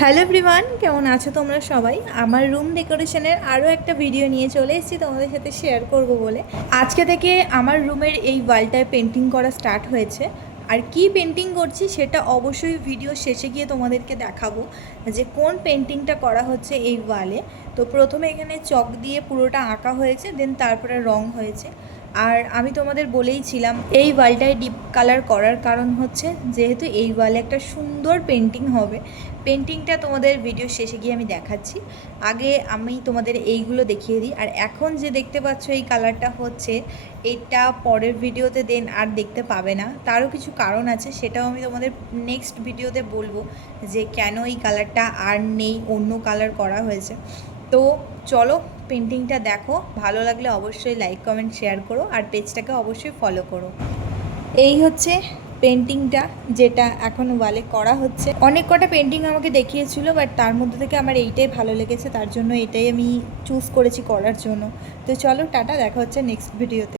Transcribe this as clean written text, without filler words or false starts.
Hello everyone, কেমন আছো তোমরা সবাই? আমার রুম ডেকোরেশনের আরও একটা ভিডিও নিয়ে চলে এসেছি তোমাদের সাথে শেয়ার করব বলে। আজকে থেকে আমার রুমের এই ওয়ালটায় পেন্টিং করা স্টার্ট হয়েছে। আর কি পেন্টিং করছি সেটা অবশ্যই ভিডিও শেষে গিয়ে তোমাদেরকে দেখাবো যে কোন পেন্টিংটা করা হচ্ছে এই ওয়ালে। তো প্রথমে এখানে চক দিয়ে পুরোটা আঁকা হয়েছে, দেন তারপরে রং হয়েছে। আর আমি তোমাদের বলেইছিলাম এই ওয়ালটায় ডিপ কালার করার কারণ হচ্ছে যেহেতু এই ওয়ালে একটা সুন্দর পেন্টিং হবে। পেন্টিংটা তোমাদের ভিডিও শেষে গিয়ে আমি দেখাচ্ছি। আগে আমি তোমাদের এইগুলো দেখিয়ে দিই। আর এখন যে দেখতে পাচ্ছ এই কালারটা হচ্ছে, এটা পরের ভিডিওতে দেন আর দেখতে পাবে না। তারও কিছু কারণ আছে, সেটাও আমি তোমাদের নেক্সট ভিডিওতে বলবো যে কেন এই কালারটা আর নেই, অন্য কালার করা হয়েছে। তো চলো পেন্টিংটা দেখো, ভালো লাগলে অবশ্যই লাইক কমেন্ট শেয়ার করো আর পেজটাকে অবশ্যই ফলো করো। এই হচ্ছে পেন্টিংটা যেটা এখন ওয়ালে করা হচ্ছে। অনেক কটা পেন্টিং আমাকে দেখিয়েছিল, বাট তার মধ্যে থেকে আমার এইটাই ভালো লেগেছে, তার জন্য এটাই আমি চুজ করেছি করার জন্য। তো চলো টাটা, দেখা হচ্ছে নেক্সট ভিডিওতে।